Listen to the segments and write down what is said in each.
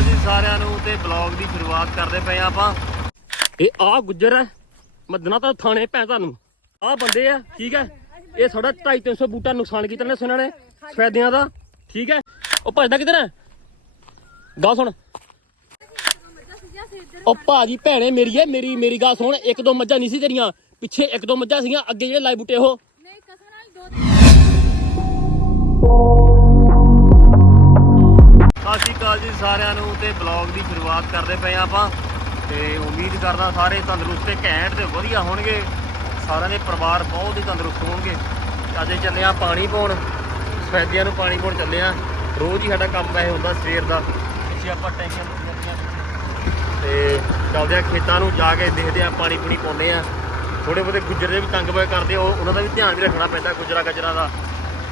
ਅਕਾਲ ਜੀ ਸਾਰਿਆਂ ਨੂੰ ਤੇ ਬਲੌਗ ਦੀ ਸ਼ੁਰੂਆਤ ਕਰਦੇ ਪਏ ਆਪਾਂ। ਇਹ ਆ ਗੁੱਜਰ ਹੈ। ਮਦਨਾ ਤਾਂ ਥਾਣੇ ਪੈ ਤੁਹਾਨੂੰ ਆ ਬੰਦੇ ਆ, ਠੀਕ ਹੈ? ਇਹ ਸਾਡਾ 250 ਬੂਟਾ ਨੁਕਸਾਨ ਕੀਤਾ ਨੇ ਸੁਣਾਂ ਨੇ? ਸਫੈਦਿਆਂ ਦਾ, ਠੀਕ ਹੈ? ਉਹ ਭੱਜਦਾ ਕਿਧਰ ਹੈ? ਗਾ ਸੁਣ। ਉਹ ਭਾਜੀ, ਭੈਣੇ ਮੇਰੀ ਹੈ, ਮੇਰੀ ਮੇਰੀ ਗੱਲ ਸੁਣ। ਇੱਕ ਦੋ ਮੱਝਾਂ ਨਹੀਂ ਸੀ ਤੇਰੀਆਂ। ਪਿੱਛੇ ਇੱਕ ਦੋ ਮੱਝਾਂ ਸੀਗੀਆਂ, ਅੱਗੇ ਜਿਹੜੇ ਲਾਈ ਬੂਟੇ ਉਹ। ਨਹੀਂ ਕਸਮ ਨਾਲ ਦੋ ਸਤਿ ਸ਼੍ਰੀ ਅਕਾਲ ਜੀ ਸਾਰਿਆਂ ਨੂੰ ਤੇ ਬਲੌਗ ਦੀ ਸ਼ੁਰੂਆਤ ਕਰਦੇ ਪਏ ਆਪਾਂ। ਤੇ ਉਮੀਦ ਕਰਦਾ ਸਾਰੇ ਤੰਦਰੁਸਤ ਤੇ ਘੈਂਟ ਤੇ ਵਧੀਆ ਹੋਣਗੇ। ਸਾਰਿਆਂ ਦੇ ਪਰਿਵਾਰ ਬਹੁਤ ਹੀ ਤੰਦਰੁਸਤ ਹੋਣਗੇ। ਅੱਜ ਅਸੀਂ ਚੱਲੇ ਆ ਪਾਣੀ ਪਾਉਣ। ਸਫੈਦਿਆਂ ਨੂੰ ਪਾਣੀ ਪਾਉਣ ਚੱਲੇ ਆ ਰੋਜ਼ ਹੀ ਸਾਡਾ ਕੰਮ ਵੈਸੇ ਹੁੰਦਾ ਸਵੇਰ ਦਾ। ਪਿੱਛੇ ਆਪਾਂ ਟੈਂਕੀਆਂ ਤੇ ਚੱਲਦੇ ਆ ਖੇਤਾਂ ਨੂੰ ਜਾ ਕੇ ਦੇਖਦੇ ਆ ਪਾਣੀ ਪੂਣੀ ਪਾਉਂਦੇ ਆ ਥੋੜੇ ਬਹੁਤੇ ਗੁੱਜਰ ਦੇ ਵੀ ਤੰਗ ਬਏ ਕਰਦੇ ਉਹ ਉਹਨਾਂ ਦਾ ਵੀ ਧਿਆਨ ਵੀ ਰੱਖਣਾ ਪੈਂਦਾ ਗੁੱਜਰਾ ਗਜਰਾ ਦਾ।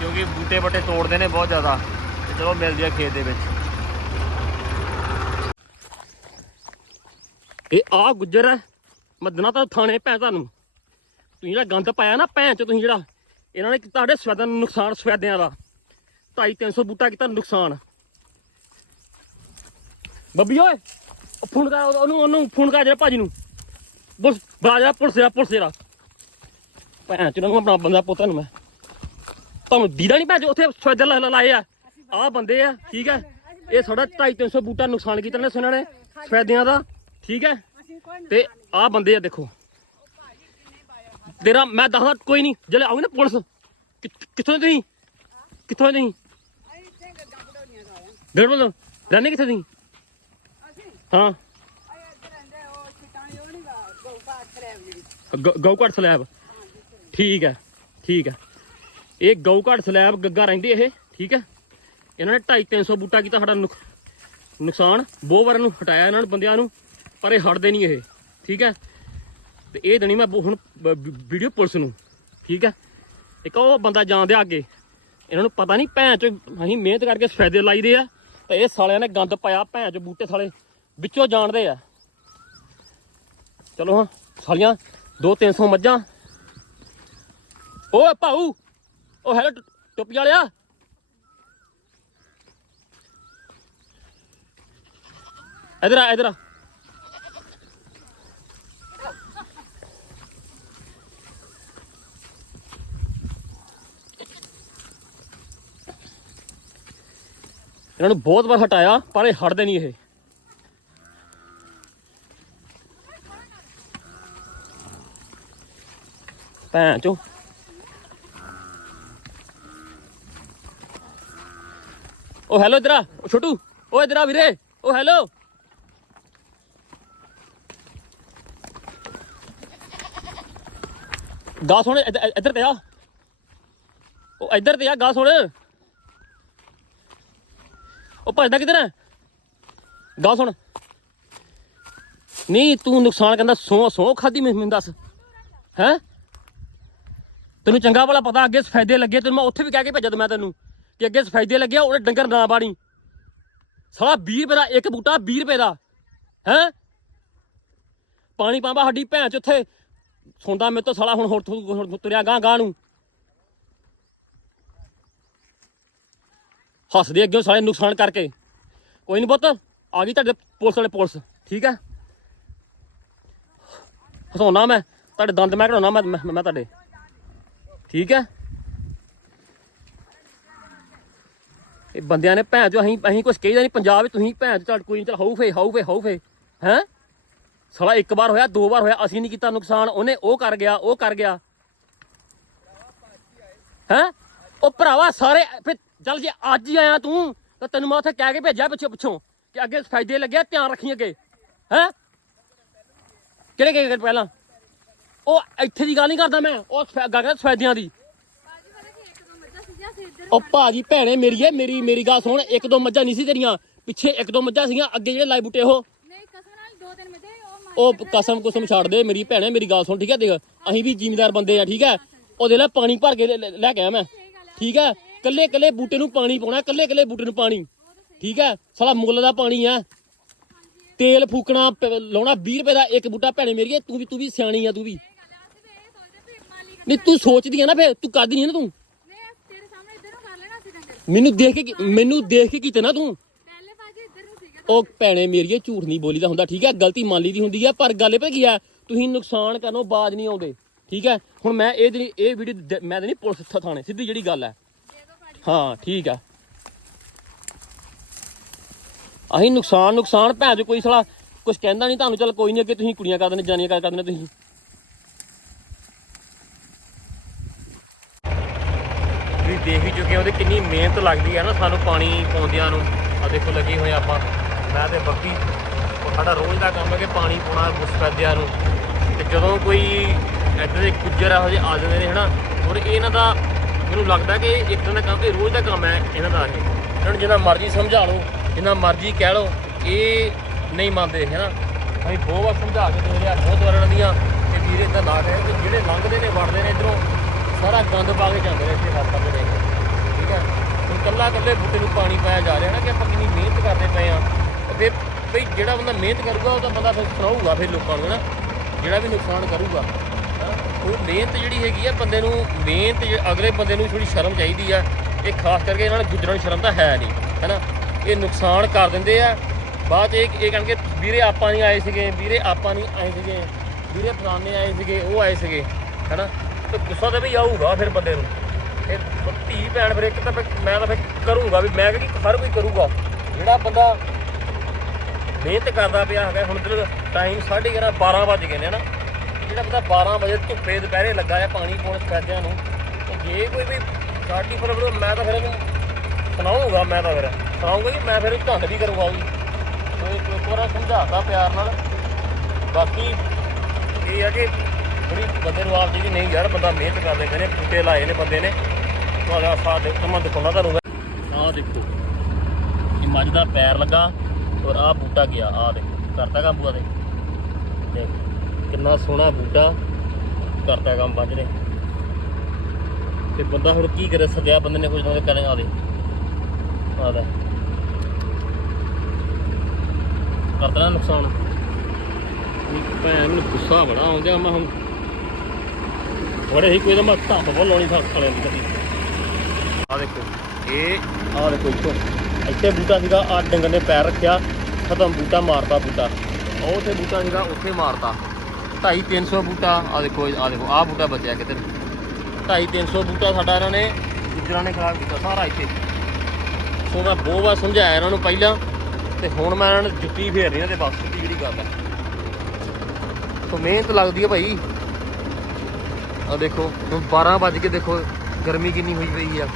ਕਿਉਂਕਿ ਬੂਟੇ ਬੱਟੇ ਤੋੜਦੇ ਨੇ ਬਹੁਤ ਜ਼ਿਆਦਾ। ਤੇ ਚਲੋ ਮਿਲਦੇ ਆ ਖੇਤ ਦੇ ਵਿੱਚ। ਇਹ ਆ ਗੁੱਜਰ ਹੈ ਮਦਨਾ ਤਾਂ ਥਾਣੇ ਪੈ ਤੁਹਾਨੂੰ। ਤੁਸੀਂ ਜਿਹੜਾ ਗੰਦ ਪਾਇਆ ਨਾ ਭੈਣ ਚ ਤੁਸੀਂ ਜਿਹੜਾ ਇਹਨਾਂ ਨੇ ਕੀਤਾ ਤੁਹਾਡੇ ਸਵੈਦਾਂ ਨੂੰ ਨੁਕਸਾਨ ਸਵੈਦਿਆਂ ਦਾ। 2.5 300 ਬੂਟਾ ਕੀਤਾ ਨੁਕਸਾਨ। ਬੱਬੀ ਓਏ ਉਹ ਫੋਨ ਕਰ ਉਹਨੂੰ ਉਹਨੂੰ ਫੋਨ ਕਰ ਜਿਹੜਾ ਭਾਜੀ ਨੂੰ। ਬਸ ਬਾਜਾ ਪੁਲਿਸ ਦਾ ਭੈਣ ਚ ਨੂੰ ਆਪਣਾ ਬੰਦਾ ਪੁੱਤਾਂ ਨੂੰ ਮੈਂ। ਤੁਹਾਨੂੰ ਦੀਦਾ ਨਹੀਂ ਭੈਣ ਚੋ, ਉੱਥੇ ਸਵੈਦਰ ਲਾਏ ਆ। ਆ ਬੰਦੇ ਆ ਠੀਕ ਹੈ ਇਹ ਸਾਡਾ 2.5 300 ਬੂਟਾ ਨੁਕਸਾਨ ਕੀਤਾ ਨੇ ਸੁਣਾਂ ਨੇ। ਸਫੈਦਿਆਂ ਦਾ। ਠੀਕ ਹੈ? ਤੇ ਆਹ ਬੰਦੇ ਆ ਦੇਖੋ। ਤੇਰਾ ਮੈਂ ਦੱਸਦਾ ਕੋਈ ਨਹੀਂ, ਜਿਹੜੇ ਆਉਂਗੇ ਨਾ ਪੁਲਿਸ, ਕਿ- ਕਿੱਥੋਂ ਤੁਸੀਂ? ਕਿੱਥੋਂ ਤੁਸੀਂ? ਡੇਢ ਬੋਲੋ ਰਹਿੰਦੇ ਕਿੱਥੇ ਤੁਸੀਂ? ਹਾਂ। ਗ- ਗਊ ਘਾਟ ਸਲੈਬ। ਠੀਕ ਹੈ ਠੀਕ ਹੈ। ਇਹ ਗਊ ਘਾਟ ਸਲੈਬ ਗੱਗਾ ਰਹਿੰਦੇ ਇਹ, ਠੀਕ ਹੈ। ਇਹਨਾਂ ਨੇ 2.5 300 ਬੂਟਾ ਕੀਤਾ ਸਾਡਾ ਨੁਕ- ਨੁਕਸਾਨ। ਬਹੁਤ ਵਾਰ ਨੂੰ ਹਟਾਇਆ ਇਹਨਾਂ ਨੂੰ, ਬੰਦਿਆਂ ਨੂੰ। ਪਰ ਇਹ ਹਟਦੇ ਨਹੀਂ ਇਹ, ਠੀਕ ਹੈ? ਤੇ ਇਹ ਦੇਣੀ ਮੈਂ ਹੁਣ ਵੀਡੀਓ ਪੁਲਿਸ ਨੂੰ, ਠੀਕ ਹੈ? ਇੱਕ ਉਹ ਬੰਦਾ ਜਾਣਦੇ ਆ ਅੱਗੇ। ਇਹਨਾਂ ਨੂੰ ਪਤਾ ਨਹੀਂ ਭੈਣ ਚ ਅਸੀਂ ਮਿਹਨਤ ਕਰਕੇ ਸਫੈਦੇ ਲਾਈਦੇ ਆ, ਤੇ ਇਹ ਸਾਲਿਆਂ ਨੇ ਗੰਦ ਪਾਇਆ ਭੈਣ ਚ ਬੂਟੇ ਸਾਲੇ, ਵਿੱਚੋਂ ਜਾਣਦੇ ਆ। ਚਲੋ ਹਾਂ, ਸਾਲੀਆਂ 2-300 ਮੱਝਾਂ। ਓਏ ਭਾਊ, ਉਹ ਹੈਲੋ ਟੁੱਪੀ ਟੋਪੀ ਵਾਲਿਆ। ਇਧਰ ਆ ਇਧਰ ਆ। ਇਹਨਾਂ ਨੂੰ ਬਹੁਤ ਵਾਰ ਹਟਾਇਆ, ਪਰ ਇਹ ਹਟਦੇ ਨਹੀਂ ਇਹ। ਭੈਣ ਚੋ। ਉਹ ਹੈਲੋ ਇਧਰ ਆ ਉਹ ਛੋਟੂ ਉਹ ਇਧਰ ਆ ਵੀਰੇ ਉਹ ਹੈਲੋ। ਗਾ ਸੁਣ ਇੱਧਰ ਤੇ ਆ। ਉਹ ਇੱਧਰ ਤੇ ਆ, ਗਾ ਸੁਣ। ਉਹ ਭੱਜਦਾ ਕਿੱਧਰ ਹੈ ਗਾ ਸੁਣ। ਨਹੀਂ ਤੂੰ ਨੁਕਸਾਨ ਕਹਿੰਦਾ ਸੌ ਸੌ ਖਾਦੀ ਮੈਨੂੰ ਦੱਸ। ਹੈ? ਤੈਨੂੰ ਚੰਗਾ ਵਾਲਾ ਪਤਾ ਅੱਗੇ ਸਫੈਦੇ ਲੱਗੇ ਤੈਨੂੰ ਮੈਂ ਉੱਥੇ ਵੀ ਕਹਿ ਕੇ ਭੇਜਿਆ ਤਾ ਮੈਂ ਤੈਨੂੰ ਕਿ ਅੱਗੇ ਸਫੈਦੇ ਲੱਗੇ ਆ, ਉਹਨੇ ਡੰਗਰ ਨਾ ਬਾਣੀ ਸਾਲਾ 20 ਰੁਪਏ ਦਾ ਇੱਕ ਬੂਟਾ 20 ਰੁਪਏ ਦਾ। ਹੈ? ਪਾਣੀ ਪਾਵਾ ਸਾਡੀ ਭੈਣ ਚ ਉੱਥੇ। ਸੁਣਦਾ ਮੇਰੇ ਤੋਂ ਸਾਲਾ ਹੁਣ ਹੋਰ ਤੁਰਿਆ ਗਾਂ ਗਾਂ ਨੂੰ। ਹੱਸਦੇ ਅੱਗੇ ਸਾਰੇ ਨੁਕਸਾਨ ਕਰਕੇ। ਕੋਈ ਨਹੀਂ ਪੁੱਤ, ਆ ਗਈ ਤੁਹਾਡੇ ਪੁਲਿਸ ਵਾਲੇ ਪੁਲਿਸ, ਠੀਕ ਹੈ? ਹਸਾਉਣਾ ਮੈਂ, ਤੁਹਾਡੇ ਦੰਦ ਮੈਂ ਕਢਾਉਣਾ, ਮੈਂ ਮੈਂ ਤੁਹਾਡੇ। ਠੀਕ ਹੈ? ਇਹ ਬੰਦਿਆਂ ਨੇ ਭੈਣ ਚੋ ਅਸੀਂ ਅਸੀਂ ਕੁਝ ਕਹੀਦਾ ਨਹੀਂ ਪੰਜਾਬ ਵਿੱਚ ਤੁਸੀਂ ਭੈਣ ਚੋ ਕੋਈ ਨਹੀਂ ਚਲ ਹਾਊ ਫੇ ਹਾਊ ਫੇ ਹਾਊ ਫੇ, ਹੈ? ਸਾਲਾ ਇੱਕ ਵਾਰ ਹੋਇਆ, ਦੋ ਵਾਰ ਹੋਇਆ, ਅਸੀਂ ਨਹੀਂ ਕੀਤਾ ਨੁਕਸਾਨ, ਉਹਨੇ ਉਹ ਕਰ ਗਿਆ, ਉਹ ਕਰ ਗਿਆ। ਹੈ? ਉਹ ਭਰਾਵਾ ਸਾਰੇ, ਫਿਰ ਚੱਲ ਜੇ ਅੱਜ ਹੀ ਆਇਆ ਤੂੰ, ਤਾਂ ਤੈਨੂੰ ਮੈਂ ਉੱਥੇ ਕਹਿ ਕੇ ਭੇਜਿਆ ਪਿੱਛੋਂ ਪਿੱਛੋਂ ਕਿ ਅੱਗੇ ਫਾਇਦੇ ਲੱਗਿਆ, ਧਿਆਨ ਰੱਖੀ ਅੱਗੇ। ਹੈ? ਕਿਹੜੇ ਕਿਹੜੇ ਪਹਿਲਾਂ? ਉਹ ਇੱਥੇ ਦੀ ਗੱਲ ਨਹੀਂ ਕਰਦਾ ਮੈਂ, ਉਹ ਗੱਲ ਕਰਦਾ ਸਫੈਦਿਆਂ ਦੀ। ਉਹ ਭਾਜੀ ਭੈਣੇ ਮੇਰੀ ਹੈ, ਮੇਰੀ ਮੇਰੀ ਗੱਲ ਸੁਣ, ਇੱਕ ਦੋ ਮੱਝਾਂ ਨਹੀਂ ਸੀ ਤੇਰੀਆਂ, ਪਿੱਛੇ ਇੱਕ ਦੋ ਮੱਝਾਂ ਸੀਗੀਆਂ, ਅੱਗੇ ਜਿਹੜੇ ਲਾਈ ਬੁੱਟੇ ਉਹ। ਕਸਮ ਉਹ ਕਸਮ ਕੁਸਮ ਛੱਡ ਦੇ ਮੇਰੀ ਭੈਣੇ, ਮੇਰੀ ਗੱਲ ਸੁਣ, ਠੀਕ ਹੈ ਦੇਖ, ਅਸੀਂ ਵੀ ਜ਼ਿਮੀਦਾਰ ਬੰਦੇ ਆ, ਠੀਕ ਹੈ? ਉਹਦੇ ਨਾਲ ਪਾਣੀ ਭਰ ਕੇ ਲੈ- ਲੈ ਕੇ ਆਇਆ ਮੈਂ, ਠੀਕ ਹੈ? ਕੱਲੇ ਕੱਲੇ ਬੂਟੇ ਨੂੰ ਪਾਣੀ ਪਾਉਣਾ ਕੱਲੇ ਕੱਲੇ ਬੂਟੇ ਨੂੰ ਪਾਣੀ। ਠੀਕ ਹੈ ਸਾਲਾ ਮੁੱਲ ਦਾ ਪਾਣੀ ਆ। ਤੇਲ ਫੂਕਣਾ ਲਾਉਣਾ 20 ਰੁਪਏ ਦਾ ਇੱਕ ਬੂਟਾ, ਭੈਣੇ ਮੇਰੀਏ ਤੂੰ ਵੀ ਤੂੰ ਵੀ ਸਿਆਣੀ ਆ, ਤੂੰ ਵੀ। ਨਹੀਂ, ਤੂੰ ਸੋਚਦੀ ਆ ਨਾ ਫੇਰ, ਤੂੰ ਕਰਦੀ ਨਹੀਂ ਨਾ ਤੂੰ। ਮੈਨੂੰ ਦੇਖ ਕੇ ਮੈਨੂੰ ਦੇਖ ਕੇ ਕੀਤੇ ਨਾ ਤੂੰ। ਉਹ ਭੈਣੇ ਮੇਰੀਏ ਝੂਠ ਨਹੀਂ ਬੋਲੀਦਾ ਹੁੰਦਾ, ਠੀਕ ਹੈ ਗਲਤੀ ਮੰਨ ਲਈ ਦੀ ਹੁੰਦੀ ਆ, ਪਰ ਗੱਲ ਇਹ ਪਤਾ ਕੀ ਆ? ਤੁਸੀਂ ਨੁਕਸਾਨ ਕਰਨੋਂ ਬਾਜ ਨਹੀਂ ਆਉਂਦੇ, ਠੀਕ ਹੈ ਹੁਣ ਮੈਂ ਇਹ ਜਿਹੜੀ, ਇਹ ਵੀਡੀਓ ਮੈਂ ਤਾਂ ਨਹੀਂ ਪੁਲਿਸ ਥਾਣੇ, ਸਿੱਧੀ ਜਿਹੜੀ ਗੱਲ ਹੈ ਹਾਂ, ਠੀਕ ਆ। ਅਸੀਂ ਨੁਕਸਾਨ ਨੁਕਸਾਨ ਭੈਣ ਚ ਕੋਈ ਸਾਲਾ ਕੁਝ ਕਹਿੰਦਾ ਨਹੀਂ ਤੁਹਾਨੂੰ, ਚੱਲ ਕੋਈ ਨਹੀਂ ਅੱਗੇ ਤੁਸੀਂ ਕੁੜੀਆਂ ਕਰ ਦਿੰਦੇ ਜਾਨੀਆਂ ਕਰ ਦਿੰਦੇ ਤੁਸੀਂ। ਤੁਸੀਂ ਦੇਖ ਹੀ ਚੁੱਕੇ ਹੋ, ਉਹਦੀ ਕਿੰਨੀ ਮਿਹਨਤ ਲੱਗਦੀ ਹੈ ਨਾ, ਸਾਨੂੰ ਪਾਣੀ ਪਾਉਂਦਿਆਂ ਨੂੰ। ਆ ਦੇਖੋ, ਲੱਗੇ ਹੋਏ ਆਪਾਂ। ਮੈਂ ਤੇ ਬੱਕੀ ਸਾਡਾ ਰੋਜ਼ ਦਾ ਕੰਮ ਹੈ ਕਿ ਪਾਣੀ ਪਾਉਣਾ ਮੁਸਕਦਿਆਂ ਨੂੰ। ਤੇ ਜਦੋਂ ਕੋਈ ਇੱਦਾਂ ਦੇ ਗੁੱਜਰ ਇਹੋ ਜਿਹੇ ਆ ਜਾਂਦੇ ਨੇ, ਹਨਾ ਔਰ ਇਹਨਾਂ ਦਾ ਮੈਨੂੰ ਲੱਗਦਾ ਕਿ ਇੱਕ ਦਿਨ ਦਾ ਕੰਮ ਇਹ ਰੋਜ਼ ਦਾ ਕੰਮ ਹੈ ਇਹਨਾਂ ਦਾ ਇਹ ਇਹਨਾਂ ਨੂੰ ਜਿੰਨਾ ਮਰਜ਼ੀ ਸਮਝਾ ਲਓ, ਜਿੰਨਾ ਮਰਜ਼ੀ ਕਹਿ ਲਓ, ਇਹ ਨਹੀਂ ਮੰਨਦੇ ਹੈ ਨਾ ਅਸੀਂ ਬਹੁਤ ਵਾਰ ਸਮਝਾ ਕੇ ਦੇਖ ਲਿਆ ਬਹੁਤ ਵਾਰ ਇਹਨਾਂ ਦੀਆਂ ਕਿ ਵੀਰੇ ਇਦਾਂ ਨਾ ਕਹੇ ਕਿ ਜਿਹੜੇ ਲੰਘਦੇ ਨੇ, ਵੜਦੇ ਨੇ, ਇਧਰੋਂ ਸਾਰਾ ਗੰਦ ਪਾ ਕੇ ਜਾਂਦੇ ਨੇ ਇੱਥੇ ਹੱਥ ਤੱਕ ਦੇ ਠੀਕ ਹੈ? ਹੁਣ ਕੱਲਾ ਕੱਲੇ ਬੂਟੇ ਨੂੰ ਪਾਣੀ ਪਾਇਆ ਜਾ ਰਿਹਾ ਨਾ ਕਿ ਆਪਾਂ ਕਿੰਨੀ ਮਿਹਨਤ ਕਰਦੇ ਪਏ ਆ ਤੇ ਭਈ ਜਿਹੜਾ ਬੰਦਾ ਮਿਹਨਤ ਕਰੂਗਾ, ਉਹ ਤਾਂ ਬੰਦਾ ਫਿਰ ਸੁਣਾਊਗਾ ਫਿਰ ਲੋਕਾਂ ਨੂੰ ਨਾ ਜਿਹੜਾ ਵੀ ਨੁਕਸਾਨ ਕਰੂਗਾ। ਉਹ ਮਿਹਨਤ ਜਿਹੜੀ ਹੈਗੀ ਆ ਬੰਦੇ ਨੂੰ, ਮਿਹਨਤ ਅਗਲੇ ਬੰਦੇ ਨੂੰ ਥੋੜੀ ਸ਼ਰਮ ਚਾਹੀਦੀ ਆ। ਇਹ ਖਾਸ ਕਰਕੇ ਇਹਨਾਂ ਨੂੰ ਗੁੱਜਰਾਂ ਨੂੰ ਸ਼ਰਮ ਤਾਂ ਹੈ ਨਹੀਂ, ਹੈਨਾ? ਇਹ ਨੁਕਸਾਨ ਕਰ ਦਿੰਦੇ ਆ। ਬਾਅਦ 'ਚ ਇਹ ਇਹ ਕਹਿਣਗੇ, ਵੀਰੇ ਆਪਾਂ ਨਹੀਂ ਆਏ ਸੀਗੇ, ਵੀਰੇ ਆਪਾਂ ਨਹੀਂ ਆਏ ਸੀਗੇ, ਵੀਰੇ ਫਲਾਣੇ ਆਏ ਸੀਗੇ, ਉਹ ਆਏ ਸੀਗੇ, ਹੈਨਾ? ਤੇ ਗੁੱਸਾ ਤਾਂ ਵੀ ਆਊਗਾ ਫਿਰ ਬੰਦੇ ਨੂੰ। ਇਹ ਧੀ ਭੈਣ ਫਿਰ ਇੱਕ ਤਾਂ ਫਿਰ ਮੈਂ ਤਾਂ ਫਿਰ ਕਰੂੰਗਾ ਵੀ, ਮੈਂ ਕਿ ਹਰ ਕੋਈ ਕਰੂਗਾ। ਜਿਹੜਾ ਬੰਦਾ ਮਿਹਨਤ ਕਰਦਾ ਪਿਆ ਹੈਗਾ, ਹੁਣ ਤੇ ਟਾਈਮ 11:30 12 ਵੱਜ ਗਏ ਨੇ, ਹਨਾ? ਜਿਹੜਾ ਬੰਦਾ 12 ਵਜੇ ਧੁੱਪੇ ਦੁਪਹਿਰੇ ਲੱਗਾ ਹੈ ਪਾਣੀ ਪਾਉਣ ਸਪੈਦਿਆਂ ਨੂੰ। ਤੇ ਜੇ ਕੋਈ ਵੀ ਸਾਡੀ ਪ੍ਰੋਬਲਮ ਮੈਂ ਤਾਂ ਫਿਰ ਇਹਨੂੰ ਸੁਣਾਉਂਗਾ, ਮੈਂ ਤਾਂ ਫਿਰ। ਸੁਣਾਉਂਗਾ ਜੀ, ਮੈਂ ਫਿਰ ਇਹ ਢੰਡ ਵੀ ਕਰੂੰਗਾ ਉਹਦੀ ਤੇ ਇੱਕ ਵਾਰ ਸਮਝਾਤਾ ਪਿਆਰ ਨਾਲ। ਬਾਕੀ ਇਹ ਆ ਕਿ ਥੋੜੀ ਬੰਦੇ ਨੂੰ ਆਪ ਜੀ ਨਹੀਂ ਯਾਰ, ਬੰਦਾ ਮਿਹਨਤ ਕਰਦੇ ਕਹਿੰਦੇ ਬੂਟੇ ਲਾਏ ਨੇ ਬੰਦੇ ਨੇ। ਤੁਹਾਡਾ ਸਾਥ ਦੇ ਮੈਂ ਦਿਖਾਉਣਾ ਤੁਹਾਨੂੰ ਆਹ ਦੇਖੋ ਇਹ ਮੱਝ ਦਾ ਪੈਰ ਲੱਗਾ ਔਰ ਆਹ ਬੂਟਾ ਗਿਆ, ਆਹ ਦੇਖੋ, ਕਰਤਾ ਕੰਮ ਬੂਆ ਦੇ ਕਿੰਨਾ ਸੋਹਣਾ ਬੂਟਾ ਕਰਤਾ ਕੰਮ ਮੱਝ ਨੇ ਤੇ ਬੰਦਾ ਹੁਣ ਕੀ ਕਰੇ ਸਕਿਆ ਬੰਦੇ ਨੇ ਕੁਝ ਨਾ ਕਰੇ ਆ ਦੇ ਆਹ ਨਾ ਨੁਕਸਾਨ। ਭੈਣ ਨੂੰ ਗੁੱਸਾ ਬੜਾ ਆਉਂਦਾ ਮੈਂ ਹੁਣ ਬੜੇ ਹੀ ਕੋਈ ਤਾਂ ਮੈਂ ਧੱਪ ਬੋਲ ਲਾਉਣੀ ਥਾ ਖਲੇ ਦੀ ਕਦੀ। ਆ ਦੇਖੋ, ਇਹ ਆ ਦੇਖੋ ਇੱਥੋਂ। ਇੱਥੇ ਬੂਟਾ ਸੀਗਾ ਆ ਡੰਗਰ ਨੇ ਪੈਰ ਰੱਖਿਆ, ਖਤਮ ਬੂਟਾ, ਮਾਰਤਾ ਬੂਟਾ। ਉਹ ਉੱਥੇ ਬੂਟਾ ਸੀਗਾ, ਉੱਥੇ ਮਾਰਤਾ। 2.5 300 ਬੂਟਾ ਆ ਦੇਖੋ ਆ ਦੇਖੋ ਆ ਬੂਟਾ ਬਚਿਆ ਕਿਤੇ 2.5 300 ਬੂਟਾ ਸਾਡਾ ਇਹਨਾਂ ਨੇ, ਗੁੱਜਰਾਂ ਨੇ ਖਰਾਬ ਕੀਤਾ ਸਾਰਾ ਇੱਥੇ। ਸੋ ਮੈਂ ਬਹੁਤ ਵਾਰ ਸਮਝਾਇਆ ਇਹਨਾਂ ਨੂੰ ਪਹਿਲਾਂ, ਤੇ ਹੁਣ ਮੈਂ ਇਹਨਾਂ ਨੂੰ ਜੁੱਤੀ ਫੇਰਨੀ ਇਹਨਾਂ ਦੇ ਬਸ ਦੀ ਜਿਹੜੀ ਗੱਲ ਹੈ। ਸੋ ਮਿਹਨਤ ਲੱਗਦੀ ਹੈ ਭਾਈ। ਆ ਦੇਖੋ, ਹੁਣ 12 ਵੱਜ ਕੇ ਦੇਖੋ, ਗਰਮੀ ਕਿੰਨੀ ਹੋਈ ਪਈ ਆ।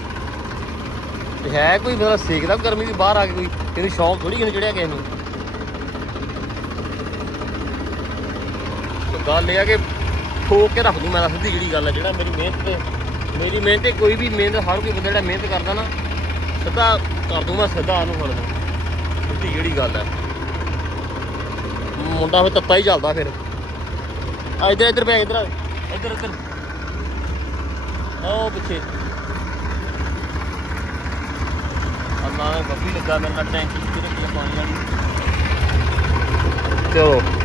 ਤੇ ਹੈ ਕੋਈ ਮਤਲਬ ਸੇਕਦਾ ਗਰਮੀ ਵੀ ਬਾਹਰ ਆ ਕੇ ਕੋਈ, ਇਹਨੂੰ ਸ਼ੌਂਕ ਥੋੜੀ ਜਿਹੀ ਚੜਿਆ ਕਿਸੇ ਨੂੰ। ਗੱਲ ਇਹ ਆ ਕਿ ਠੋਕ ਕੇ ਰੱਖ ਦੂੰ ਮੈਂ ਸਿੱਧੀ ਜਿਹੜੀ ਗੱਲ ਹੈ ਜਿਹੜਾ ਮੇਰੀ ਮਿਹਨਤ ਮੇਰੀ ਮਿਹਨਤ ਤੇ ਕੋਈ ਵੀ ਮਿਹਨਤ, ਹਰ ਕੋਈ ਬੰਦਾ ਜਿਹੜਾ ਮਿਹਨਤ ਕਰਦਾ ਨਾ, ਸਿੱਧਾ ਕਰ ਦੂੰ ਮੈਂ, ਸਿੱਧਾ ਉਹਨੂੰ ਫੜ ਦੂੰ ਸਿੱਧੀ ਜਿਹੜੀ ਗੱਲ ਹੈ ਮੁੰਡਾ ਫਿਰ ਤੱਤਾ ਹੀ ਚੱਲਦਾ ਫਿਰ। ਆ ਇੱਧਰ ਇੱਧਰ ਪੈ ਇੱਧਰ ਆ। ਇੱਧਰ ਇੱਧਰ। ਆਓ ਪਿੱਛੇ। ਅੰਨਾ ਬੱਬੀ ਲੱਗਾ ਮੇਰੇ ਨਾਲ ਟੈਂਕੀ ਚ ਰੱਖੀ ਪਾਣੀ ਵਾਲੀ ਚਲੋ।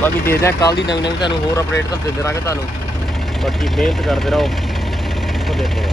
ਬਾਕੀ ਦੇਖਦੇ ਆ ਕੱਲ ਦੀ ਨਵੀਂ ਨਵੀਂ ਤੁਹਾਨੂੰ ਹੋਰ ਅਪਡੇਟ ਤਾਂ ਦਿੰਦੇ ਰਹਾਂਗੇ ਤੁਹਾਨੂੰ। ਬਾਕੀ ਮਿਹਨਤ ਕਰਦੇ ਰਹੋ। ਉਹ ਦੇਖੋ